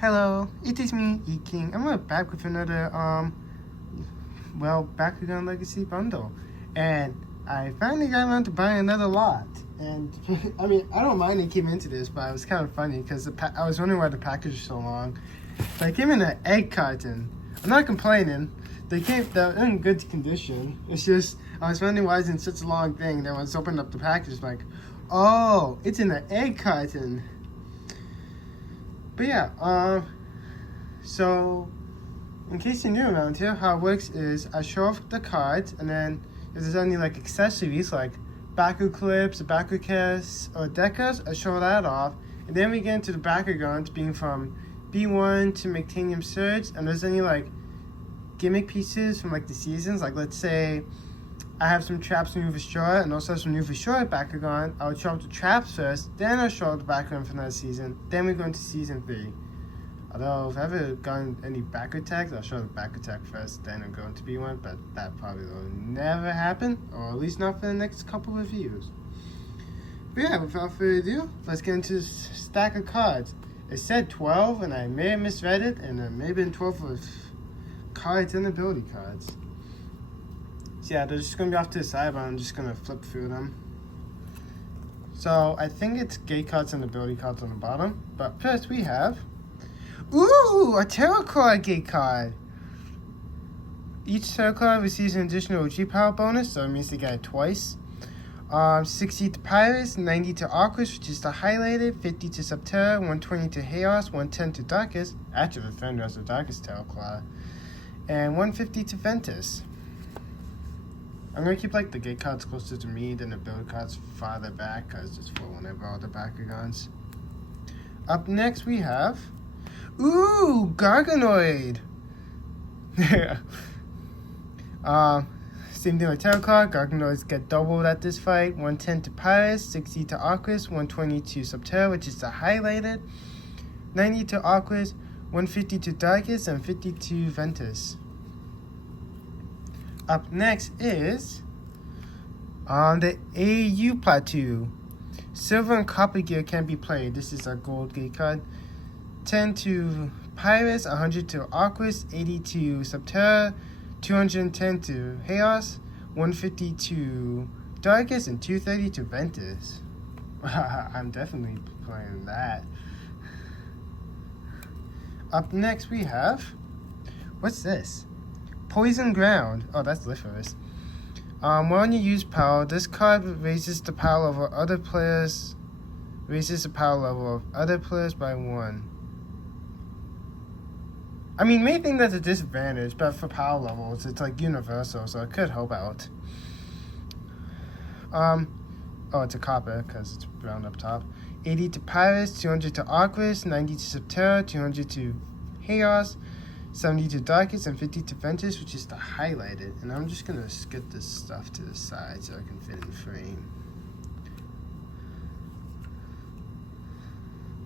Hello, it is me, E-King. I'm back with another, Bakugan Legacy bundle. And I finally got around to buying another lot. And, I mean, I don't mind it came into this, but it was kind of funny because I was wondering why the package was so long. So I came in an egg carton. I'm not complaining. They're in good condition. It's just, I was wondering why it's in such a long thing. Then when I was opening up the package, like, oh, it's in an egg carton. But yeah, so in case you're new around here, how it works is I show off the cards, and then if there's any like accessories like Baku clips, Baku casts, or decas, I show that off, and then we get into the Bakugans, being from B1 to Mectanium Surge, and there's any like gimmick pieces from like the seasons, like let's say I have some traps from New Shore and also some New Shore Bakugan. I would show up the traps first, then I'll show up the Bakugan for another season, then we go into season 3. Although if I've ever gotten any back attacks, I'll show the back attack first, then I'll go into B1, but that probably will never happen, or at least not for the next couple of reviews. But yeah, without further ado, let's get into this stack of cards. It said 12, and I may have misread it, and it may have been 12 with cards and ability cards. So yeah, they're just going to be off to the side, but I'm just going to flip through them. So I think it's gate cards and ability cards on the bottom. But first we have, ooh, a tarot card gate card. Each tarot card receives an additional G power bonus, so it means they get it twice. 60 to Pirates, 90 to Aquas, which is the highlighted, 50 to Subterra, 120 to Chaos, 110 to Darkest. Actually, the Defender has the Darkest tarot card. And 150 to Ventus. I'm going to keep like the gate cards closer to me than the build cards farther back, because it's for whenever all the Bakugans. Up next we have, ooh, Garganoid. Same thing with tarot card. Garganoids get doubled at this fight. 110 to Pirates, 60 to Aquas, 120 to Subterra, which is the highlighted, 90 to Aquas, 150 to Darkest, and 50 to Ventus. Up next is on the AU Plateau. Silver and Copper Gear can be played. This is a gold gate card. 10 to Pirates, 100 to Aquas, 80 to Subterra, 210 to Chaos, 150 to Darkest, and 230 to Ventus. I'm definitely playing that. Up next we have, what's this? Poison Ground. Oh, that's Liferous. When you use power, this card raises the power level of other players. Raises the power level of other players by 1. I mean, may think that's a disadvantage, but for power levels, it's like universal, so it could help out. Oh, it's a copper because it's brown up top. 80 to Pirates, 200 to Aquas, 90 to Subterra, 200 to Chaos, 70 to Darkest, and 50 to Ventus, which is the highlighted. And I'm just going to skip this stuff to the side so I can fit in frame.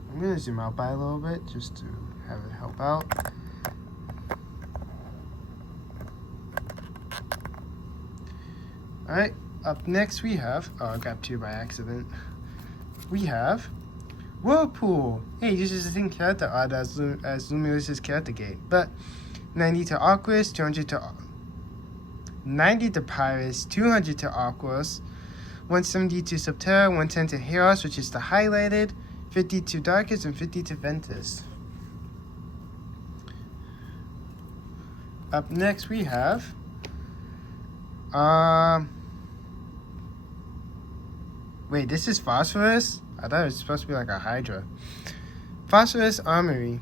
I'm going to zoom out by a little bit just to have it help out. Alright, up next we have, oh, I got 2 by accident. We have Whirlpool. Hey, this is the same character art as Luminos's character gate, but 90 to Aquas, 200 to 90 to Pirates, 200 to Aquas, 170 to Subterra, 110 to Chaos, which is the highlighted, 50 to Darkest, and 50 to Ventus. Up next we have wait, this is Phosphorus? I thought it was supposed to be like a Hydra. Phosphorus Armory.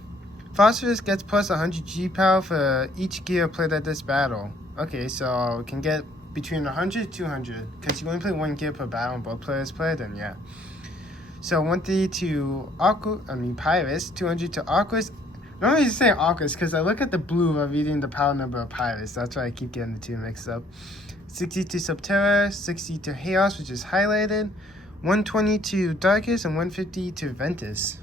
Phosphorus gets plus 100 G power for each gear played at this battle. Okay, so we can get between 100 and 200. Because you only play 1 gear per battle and both players play, then yeah. So 130 to Pirates, 200 to Aquas. Normally you say Aquas because I look at the blue while reading the power number of Pirates. That's why I keep getting the 2 mixed up. 60 to Subterra, 60 to Chaos, which is highlighted, 120 to Darkest, and 150 to Ventus.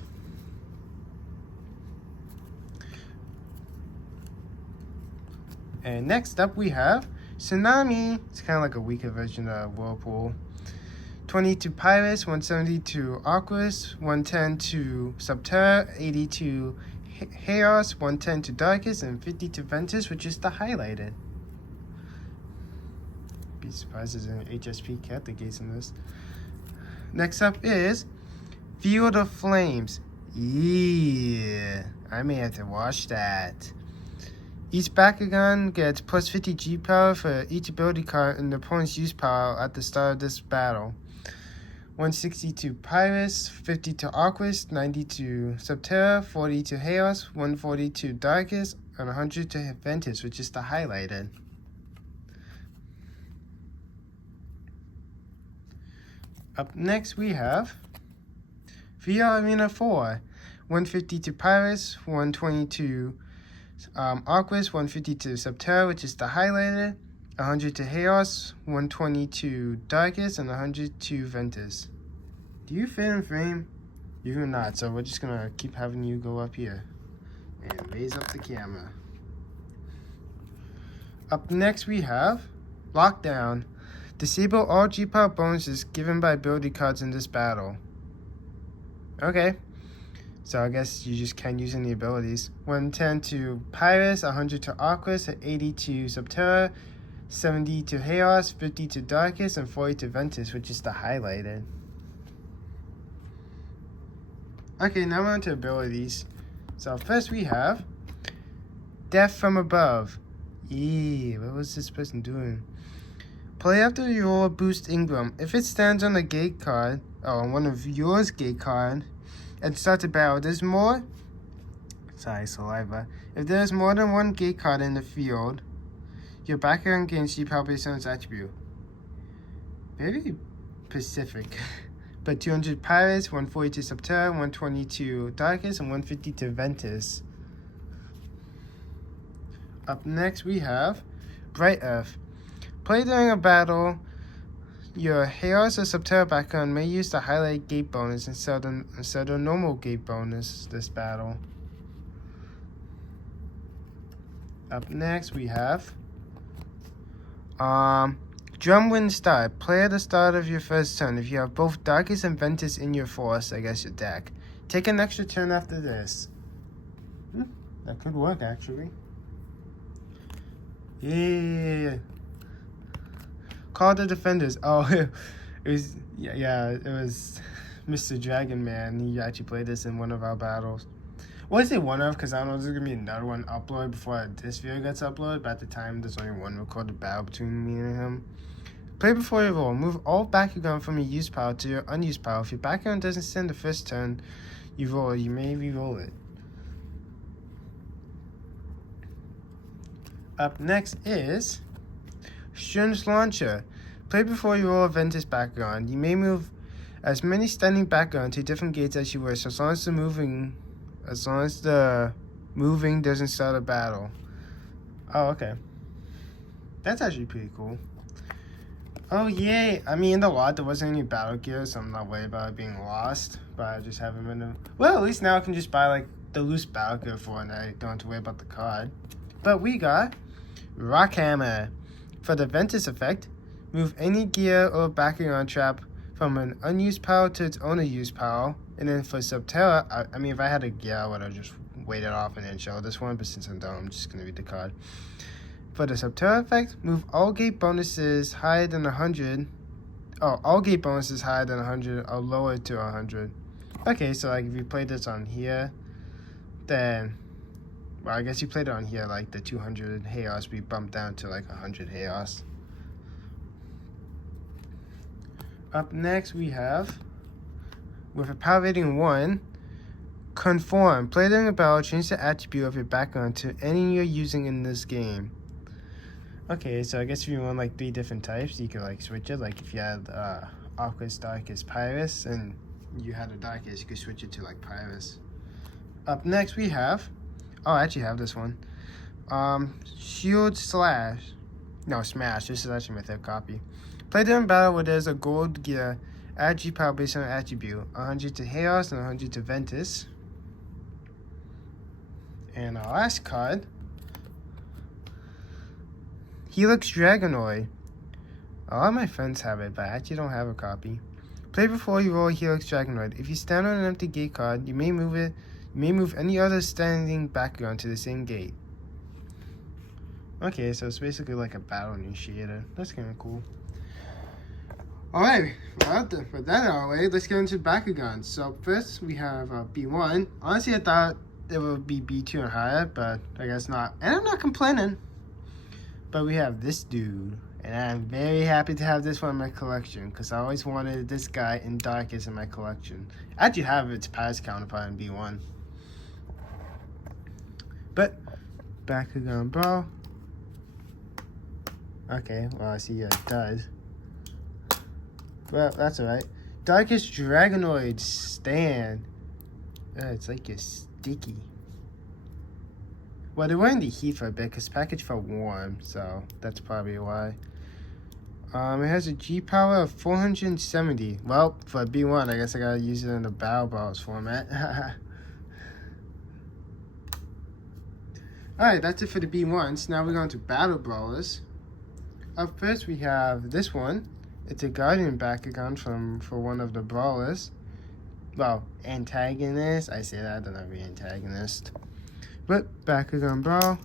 And next up we have Tsunami. It's kind of like a weaker version of Whirlpool. 20 to Pirates, 170 to Aquas, 110 to Subterra, 80 to Chaos, 110 to Darkest, and 50 to Ventus, which is the highlighted. Be surprised there's an HSP Catholic gates in this. Next up is Field of Flames. Yeah, I may have to watch that. Each Bakugan gets plus 50 G power for each ability card in the opponent's use power at the start of this battle. 160 to Pyrus, 50 to Aquas, 90 to Subterra, 40 to Chaos, 140 to Darkest, and 100 to Ventus, which is the highlighted. Up next we have VR Arena 4, 150 to Pyrus, 120 to Aquas, 150 to Subterra, which is the highlighted, 100 to Chaos, 120 to Darkest, and 100 to Ventus. Do you fit in frame? You do not, so we're just gonna keep having you go up here and raise up the camera. Up next we have Lockdown. Disable all G-Power bonuses given by ability cards in this battle. Okay. So I guess you just can't use any abilities. 110 to Pyrus, 100 to Aquas, 80 to Subterra, 70 to Chaos, 50 to Darkest, and 40 to Ventus, which is the highlighted. Okay, now we're on to abilities. So first we have Death from Above. What was this person doing? Play after you roll a boost Ingram. If it stands on a gate card, or on one of yours gate card, and starts a battle, there's more. Sorry, saliva. If there's more than one gate card in the field, your background gains G-Power based on its attribute. Very specific. But 200 Pyrus, 140 to Subterra, 120 to Darkest, and 150 to Ventus. Up next we have Bright Earth. Play during a battle. Your Chaos or Subterra background may use the highlight gate bonus instead of normal gate bonus this battle. Up next we have Drumwind Star. Play at the start of your first turn. If you have both Darkest and Ventus in your force against your deck, take an extra turn after this. That could work actually. Yeah. Call the Defenders. Oh, it was it was Mr. Dragon Man. He actually played this in one of our battles. Well, I say one of, because I don't know if there's gonna be another one uploaded before this video gets uploaded. But at the time, there's only one recorded battle between me and him. Play before you roll. Move all Bakugan from your used power to your unused power. If your Bakugan doesn't stand the first turn you roll, you may re-roll it. Up next is Shun's Launcher. Play before you roll a Ventus Bakugan. You may move as many standing Bakugan to different gates as you wish, as long as the moving doesn't start a battle. Oh, okay. That's actually pretty cool. Oh, yay. I mean, in the lot, there wasn't any battle gear, so I'm not worried about it being lost. But I just haven't been... Well, at least now I can just buy, like, the loose battle gear for it, and I don't have to worry about the card. But we got Rock Hammer. For the Ventus effect, move any gear or Bakugan trap from an unused power to its owner used power. And then for Subterra, I mean, if I had a gear, I would have just waited off and then show this one. But since I'm done, I'm just going to read the card. For the Subterra effect, move all gate bonuses higher than 100. Oh, all gate bonuses higher than 100 or lower to 100. Okay, so like if you played this on here, then... Well, I guess you played it on here, like the 200 Chaos be bumped down to like 100 Chaos. Up next we have, with a power rating 1, Conform. Play during a battle, change the attribute of your background to any you're using in this game. Okay, so I guess if you want like 3 different types, you could like switch it. Like if you had Aquas, Darkest, Pyrus, and you had a Darkest, you could switch it to like Pyrus. Up next we have, oh, I actually have this one. Shield Slash. No, Smash. This is actually my 3rd copy. Play during battle where there's a gold gear. Add G-Power based on attribute. 100 to Chaos and 100 to Ventus. And our last card, Helix Dragonoid. A lot of my friends have it, but I actually don't have a copy. Play before you roll Helix Dragonoid. If you stand on an empty gate card, you may move it You may move any other standing Bakugan to the same gate. Okay, so it's basically like a battle initiator. That's kind of cool. Alright, well, with that out of the way, let's get into Bakugan. So first we have B1. Honestly, I thought it would be B2 and higher, but I guess not. And I'm not complaining. But we have this dude. And I'm very happy to have this one in my collection, because I always wanted this guy in Darkest in my collection. I actually have its past counterpart in B1. But, Bakugan Bro. Okay, well I see it does. Well, that's alright. Darkest Dragonoid stand. It's like you're sticky. Well, they're wearing the heat for a bit because the package felt warm, so that's probably why. It has a G power of 470. Well, for B1, I guess I gotta use it in the Battle Brawls format. Alright, that's it for the B1s. Now we're going to Battle Brawlers. Up first, we have this one. It's a Guardian Bakugan for one of the Brawlers. Well, antagonist. I say that, I don't know, antagonist. But Bakugan Brawl.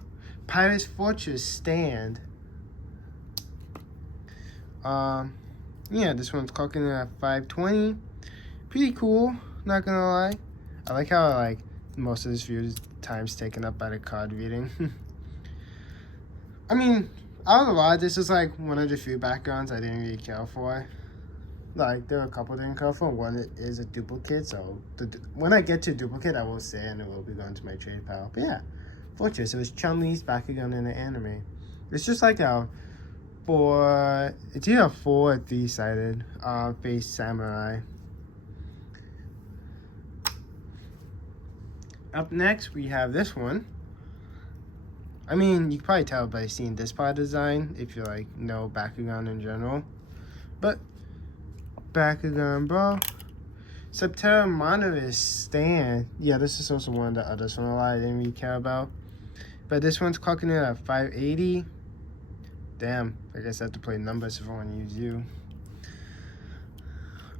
Pirate's Fortress stand. Yeah, this one's clocking in at 520. Pretty cool, not gonna lie. I like how like most of this view is time's taken up by the card reading. I mean, out of the lot, this is like one of the few Bakugans I didn't really care for. Like, there are a couple I didn't care for. One is a duplicate, so when I get to a duplicate, I will say, and it will be going to my trade pile. But yeah, Fortress. It was Chun-Li's Bakugan in the anime. It's just like a it's either a 4 or 3-sided face samurai. Up next, we have this one. I mean, you can probably tell by seeing this part design if you like know Bakugan in general. But Bakugan Bro. Subterra Monolith stand. Yeah, this is also one of the others from a lot I didn't really care about. But this one's clocking in at 580. Damn, I guess I have to play numbers if I want to use you.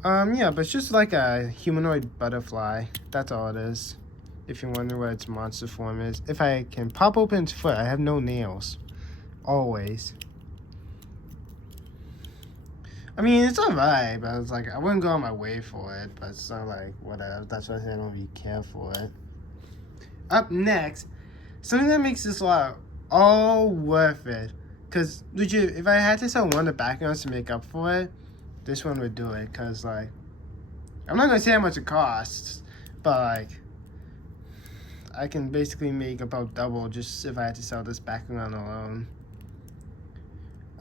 Yeah, but it's just like a humanoid butterfly. That's all it is. If you wonder what its monster form is. If I can pop open its foot, I have no nails. Always. I mean, it's alright, but it's like, I wouldn't go on my way for it, but it's not like, whatever. That's why I say I don't really care for it. Up next, something that makes this lot all worth it. Because, legit, if I had to sell one of the Bakugans to make up for it, this one would do it. Because, like, I'm not going to say how much it costs, but, like, I can basically make about double just if I had to sell this Bakugan alone.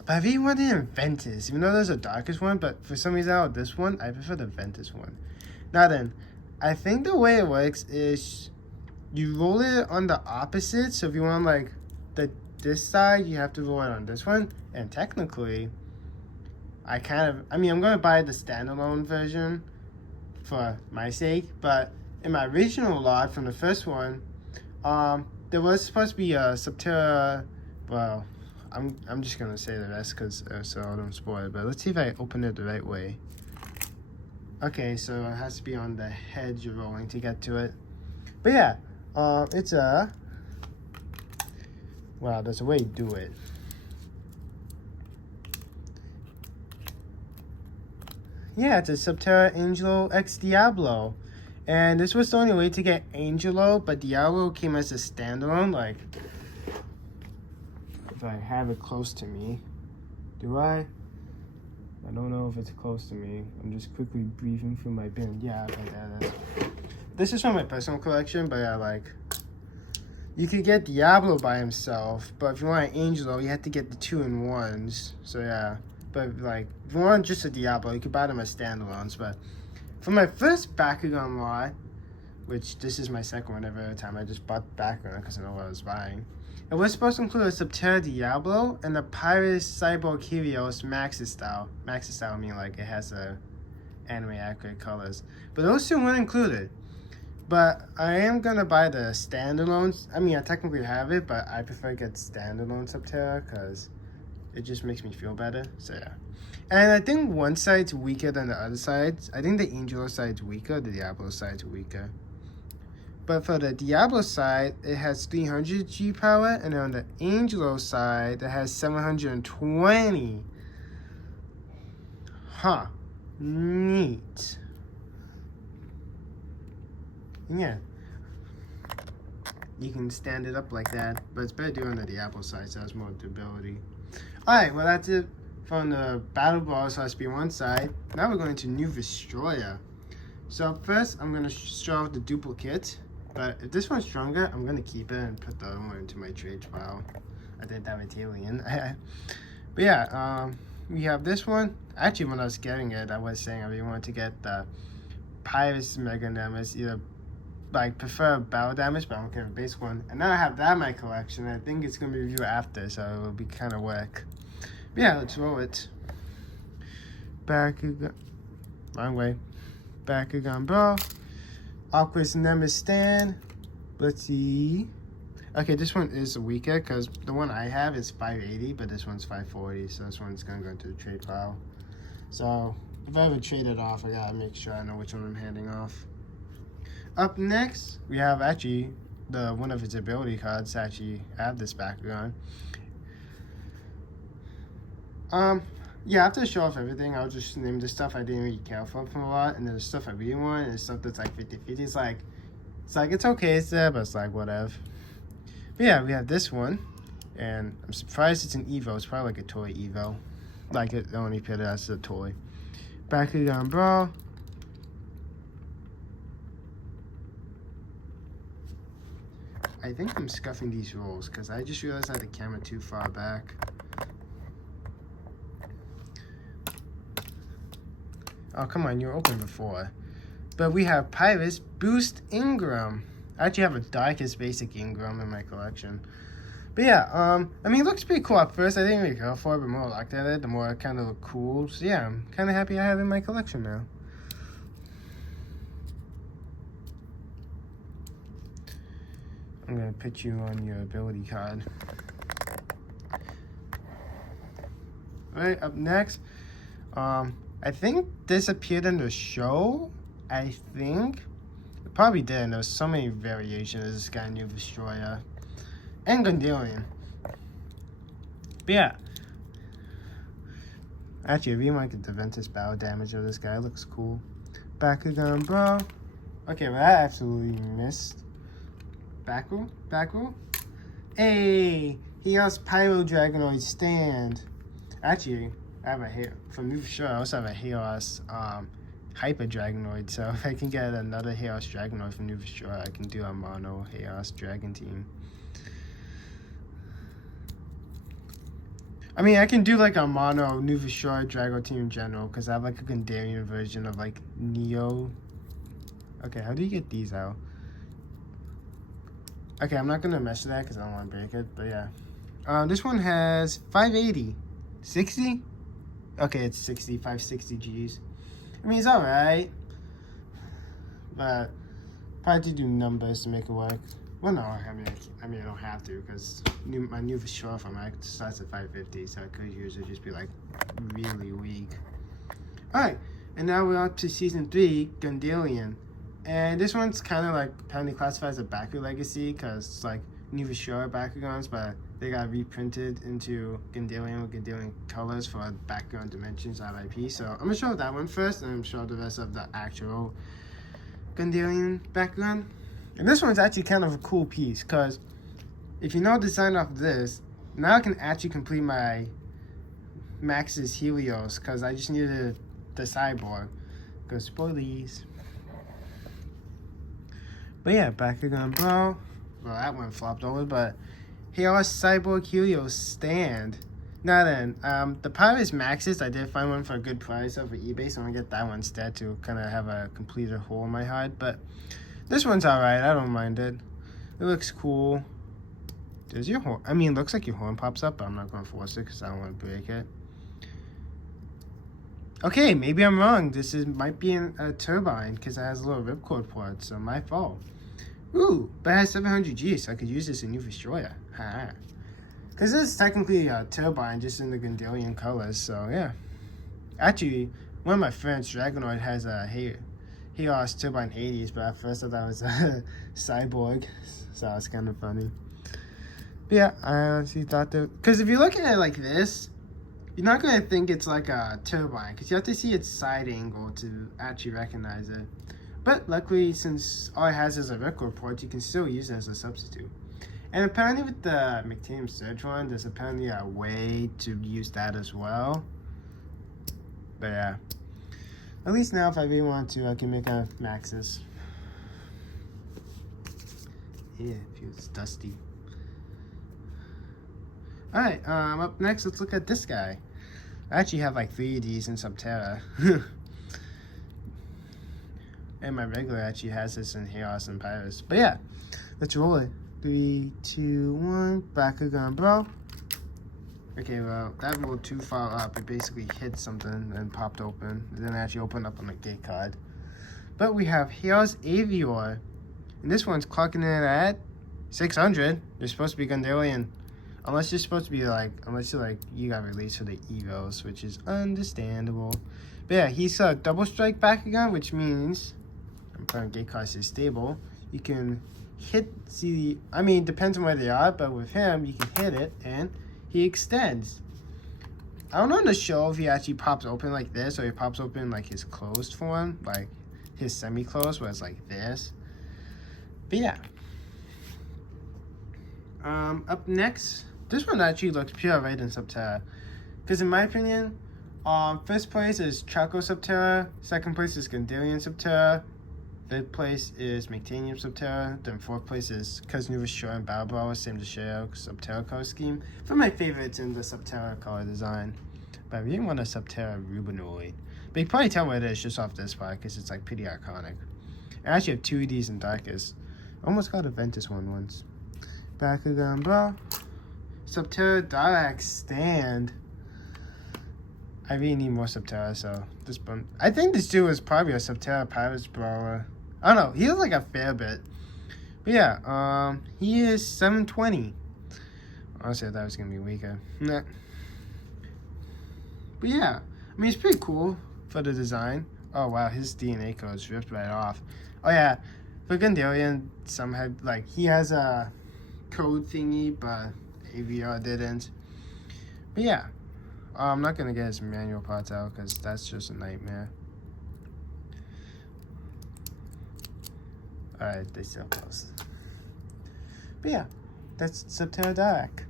But I really wanted the Ventus, even though there's a Darkest one, but for some reason out of this one, I prefer the Ventus one. Now then, I think the way it works is you roll it on the opposite, so if you want, like, this side, you have to roll it on this one, and technically, I'm going to buy the standalone version for my sake, but in my original lot from the first one, there was supposed to be a Subterra, well, I'm just going to say the rest because so I don't spoil it, but let's see if I open it the right way. Okay, so it has to be on the head you're rolling to get to it. But yeah, it's a, wow, there's a way to do it. Yeah, it's a Subterra Angelo X Diablo. And this was the only way to get Angelo, but Diablo came as a standalone, like, if I have it close to me. Do I? I don't know if it's close to me. I'm just quickly briefing through my bin. Yeah, like that. This is from my personal collection, but yeah, like, you could get Diablo by himself, but if you want Angelo, you have to get the 2-in-1s. So yeah, but like, if you want just a Diablo, you could buy them as standalones. But for my first Bakugan lot, which this is my second one every time I just bought Bakugan because I know what I was buying. It was supposed to include a Subterra Diablo and the Pyrus Cyborg Helios Maxis style. Maxis style meaning like it has a anime accurate colors. But those two weren't included. But I am going to buy the standalones. I mean, I technically have it, but I prefer to get standalone Subterra because it just makes me feel better. So yeah. And I think one side's weaker than the other sides. I think the Angelo side's weaker, the Diablo side's weaker. But for the Diablo side, it has 300 G power, and on the Angelo side, it has 720. Huh. Neat. Yeah. You can stand it up like that, but it's better doing the Diablo side, so it has more durability. Alright, well that's it from the Battle Ball /B1 side. Now we're going to New Destroyer. So first, I'm going to show off the duplicate. But if this one's stronger, I'm going to keep it and put the other one into my trade file. I did that with Alien. But yeah, we have this one. Actually, when I was getting it, I was saying I really wanted to get the Pirates Mega Damage, either like prefer battle damage, but I don't care the base one. And now I have that in my collection. I think it's going to be reviewed after, so it will be kind of whack. But yeah, let's roll it. Bakugan. Wrong way. Bakugan Bro. Aqua's Nemesis Stand. Let's see. Okay, this one is weaker because the one I have is 580, but this one's 540, so this one's gonna go into the trade file. So if I ever trade it off, I gotta make sure I know which one I'm handing off. Up next, we have actually one of its ability cards actually have this Bakugan. Yeah, after I show off everything, I'll just name the stuff I didn't really care for from a lot, and then the stuff I really want, and stuff that's like 50-50. It's okay, it's there, but it's like, whatever. But yeah, we have this one, and I'm surprised it's an Evo. It's probably like a toy Evo. Like, it only put it as a toy. Bakugan Bro. I think I'm scuffing these rolls, because I just realized I had the camera too far back. Oh, come on, you were open before. But we have Pirates Boost Ingram. I actually have a darkest basic Ingram in my collection. But yeah, I mean, it looks pretty cool at first. I didn't really go for it, but the more I looked at it, the more it kind of looked cool. So yeah, I'm kind of happy I have it in my collection now. I'm going to put you on your ability card. Alright, up next, I think this appeared in the show. I think it probably did. And there's so many variations of this guy, New Destroyer, and Gundalian. But yeah, actually, I really like the Deventus battle damage of this guy. It looks cool. Bakugan Bro. Okay, well, I absolutely missed. Baku. Hey, he has Pyro Dragonoid Stand. Actually, I have a hair from New Sure. I also have a Chaos Hyper Dragonoid. So if I can get another Chaos Dragonoid from New Sure, I can do a mono Chaos Dragon team. I mean, I can do like a mono New Sure Drago team in general because I have like a Gundalian version of like Neo. Okay, how do you get these out? Okay, I'm not gonna mess with that because I don't want to break it. But yeah, this one has 580, 60. Okay, it's 60, 560 Gs. I mean, it's alright. But probably do numbers to make it work. Well, no, I mean, I don't have to because my New Sure from Mac starts at 550, so I could usually just be like really weak. Alright, and now we're on to Season 3, Gundalian. And this one's kind of like apparently classified as a Baku legacy because it's like New Sure Bakugans, but they got reprinted into Gundalian with Gundalian colors for background dimensions out of IP. So I'm gonna show that one first, and I'm gonna show the rest of the actual Gundalian background. And this one's actually kind of a cool piece because if you know the design off this, now I can actually complete my Max's Helios because I just needed the cyborg. Because spoilies. But yeah, Bakugan Bro. Well, that one flopped over, but Chaos Cyborg Helios Stand. Now then, the Pirates Maxes, I did find one for a good price over eBay, so I'm gonna get that one instead to kind of have a completed hole in my heart. But this one's alright, I don't mind it. It looks cool. Does your horn? I mean, it looks like your horn pops up, but I'm not gonna force it because I don't want to break it. Okay, maybe I'm wrong. This might be a turbine because it has a little ripcord port, so my fault. Ooh, but it has 700 G, so I could use this in New Destroyer. Because this is technically a turbine just in the Gundalian colors, so yeah. Actually, one of my friends, Dragonoid, has a he lost Turbine 80s, but at first I thought it was a cyborg, so it's kind of funny. But yeah, I honestly thought that, because if you look at it like this, you're not going to think it's like a turbine, because you have to see its side angle to actually recognize it. But luckily, since all it has is a record port, you can still use it as a substitute. And apparently with the McTanium Surge one, there's apparently a way to use that as well. But yeah. At least now, if I really want to, I can make a Maxis. Yeah, it feels dusty. Alright, up next, let's look at this guy. I actually have like 3 of these in Subterra. And my regular actually has this in Chaos and Pyrus. But yeah, let's roll it. 3, 2, 1, Bakugan, bro. Okay, well, that rolled too far up. It basically hit something and popped open. It didn't actually open up on the gate card. But we have Chaos Avior. And this one's clocking in at 600. They're supposed to be Gundalian. Unless you're supposed to be like, you got released for the Evos, which is understandable. But yeah, he's a double strike Bakugan, which means, I'm playing gate cards is stable. You can hit, depends on where they are, but with him, you can hit it and he extends. I don't know in the show if he actually pops open like this or he pops open like his closed form, like his semi-closed where it's like this. But yeah. Up next, this one actually looks pure right in Subterra. Because in my opinion, first place is Chaco Subterra, second place is Gundalian Subterra, third place is McTanium Subterra, then fourth place is Kaznuva Shore and Battle Brawler, same to Sheo Subterra color scheme. For my favorites in the Subterra color design. But I really want a Subterra Rubinoid. But you can probably tell what it is just off this part because it's like pretty iconic. I actually have 2 of these in Darkest. Almost got a Ventus one once. Bakugan, bro. Subterra Dalek stand. I really need more Subterra, so this one. I think this dude is probably a Subterra Pirates Brawler. I don't know. He has like a fair bit. But yeah, he is 720. Honestly, I thought it was gonna be weaker. Nah. But yeah, I mean, it's pretty cool for the design. Oh wow, his DNA code's ripped right off. Oh yeah, for Gundalian, some had like he has a code thingy, but AVR didn't. But yeah, I'm not gonna get his manual parts out because that's just a nightmare. Alright, they still close. But yeah, that's Subterra Dark.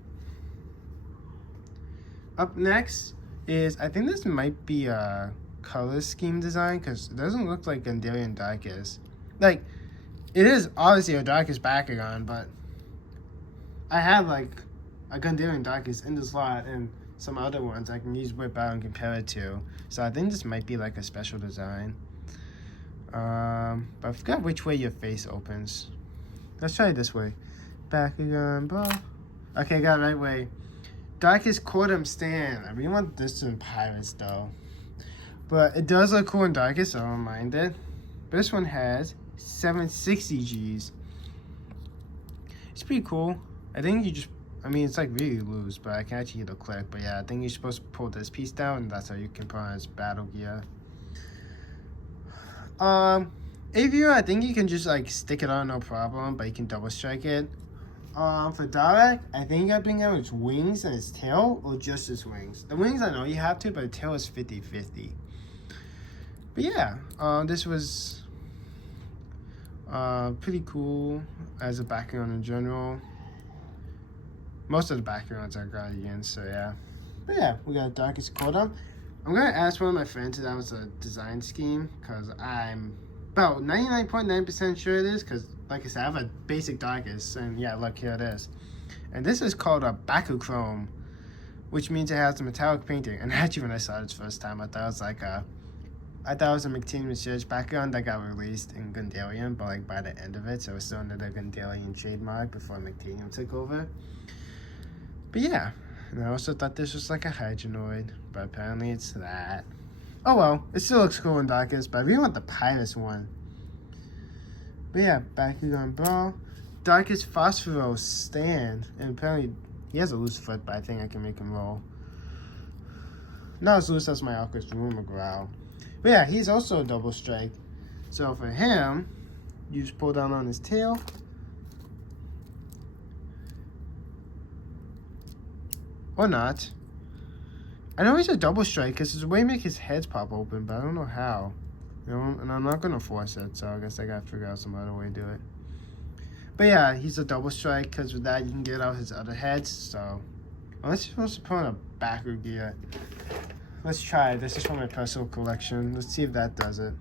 Up next is, I think this might be a color scheme design because it doesn't look like Gundalian Darkest. Like, it is obviously a Darkest Bakugan, but I have like a Gundalian Darkest in this lot and some other ones I can use Whip out and compare it to. So I think this might be like a special design. But I forgot which way your face opens. Let's try it this way. Bakugan, bro. Okay, got it right way. Darkest Quantum Stand. I really want this in Pirates though. But it does look cool in Darkest, so I don't mind it. But this one has 760 Gs. It's pretty cool. I think you just, it's like really loose, but I can actually hit a click. But yeah, I think you're supposed to pull this piece down, and that's how you can put on his battle gear. Avior, I think you can just like stick it on no problem, but you can double strike it. For Dalek, I think I bring out its wings and its tail, or just its wings. The wings I know you have to, but the tail is 50-50. But yeah, this was pretty cool as a background in general. Most of the backgrounds are Guardians, so yeah. But yeah, we got Darkest Quota. I'm going to ask one of my friends if that was a design scheme, because I'm about 99.9% sure it is, because like I said, I have a basic Darkest, and yeah, look, here it is. And this is called a Baku-Chrome, which means it has a metallic painting. And actually, when I saw this first time, I thought it was like a McTanium Surge Bakugan that got released in Gundalian, but like by the end of it, so it was still under the Gundalian trademark before McTanium took over. But yeah, and I also thought this was like a Hydronoid, but apparently it's that. Oh well, it still looks cool in Darkest, but I really want the Pyrus one. But yeah, Bakugan Brawl. Darkest Phosphoro Stand, and apparently he has a loose foot, but I think I can make him roll. Not as loose as my Alchemist Rumor Growl. But yeah, he's also a double strike. So for him, you just pull down on his tail. Or not. I know he's a double strike because there's a way to make his heads pop open, but I don't know how. You know, and I'm not going to force it, so I guess I got to figure out some other way to do it. But yeah, he's a double strike because with that you can get out his other heads, so. Unless you're supposed to put on a backer gear. Let's try it. This is from my personal collection. Let's see if that does it.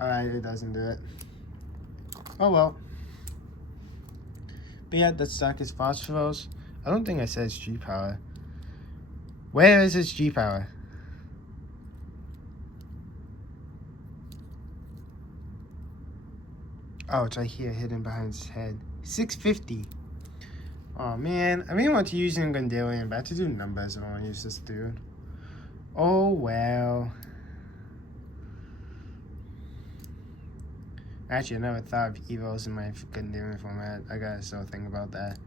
Alright, it doesn't do it. Oh well. But yeah, that stock is phosphorus. I don't think I said it's G power. Where is its G power? Oh, it's right here, hidden behind his head. 650. Oh man, I really want to use him Gundalian, but I have to do numbers. I don't want to use this dude. Oh well. Actually, I never thought of Evos in my Gundalian format. I gotta still think about that.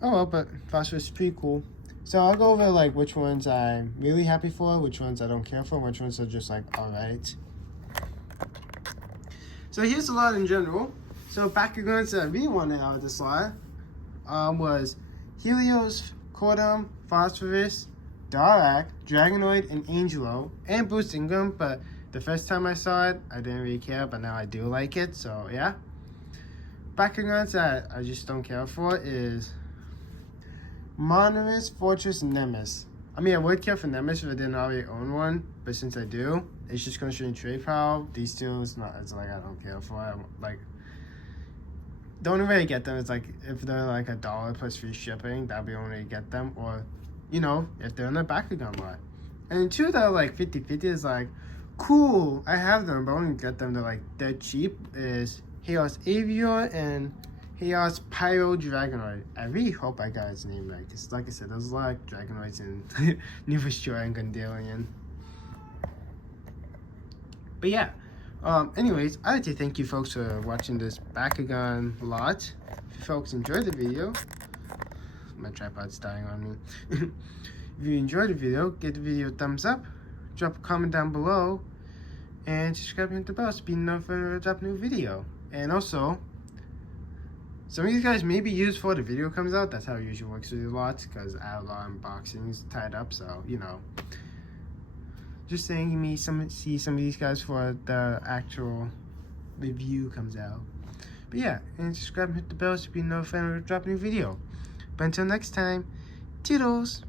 Oh well, but phosphorus is pretty cool. So I'll go over like which ones I'm really happy for, which ones I don't care for, and which ones are just like alright. So here's a lot in general. So Bakugans that I really wanted out of this lot was Helios, Cordum, Phosphorus, Darak, Dragonoid, and Angelo, and Boosting them, but the first time I saw it, I didn't really care, but now I do like it, so yeah. Bakugans that I just don't care for is Monomus, Fortress, and Nemesis. I mean, I would care for Nemesis if I didn't already own one, but since I do, it's just going to show you trade power. These two, it's like I don't care for. Like, don't really get them. It's like, if they're like $1 plus free shipping, that'll be the only way to get them. Or, you know, if they're in the Bakugan lot. And two that are like 50-50 is like, cool, I have them, but I only get them. They're like, they're cheap. Is Chaos Avior and Chaos Pyro Dragonoid. I really hope I got his name right, because like I said, there's a lot of Dragonoids in New Destroyer and Gundalian. But yeah, anyways, I'd like to thank you folks for watching this Bakugan lot. If you folks enjoyed the video, my tripod's dying on me. If you enjoyed the video, give the video a thumbs up, drop a comment down below, and subscribe and hit the bell to be notified when I drop a new video. And also, some of you guys may be used before the video comes out. That's how it usually works with the lots, because I have a lot of unboxings tied up, so, you know. Just saying, you may see some of these guys before the actual review comes out. But yeah, and subscribe and hit the bell to be notified when I drop a new video. But until next time, toodles!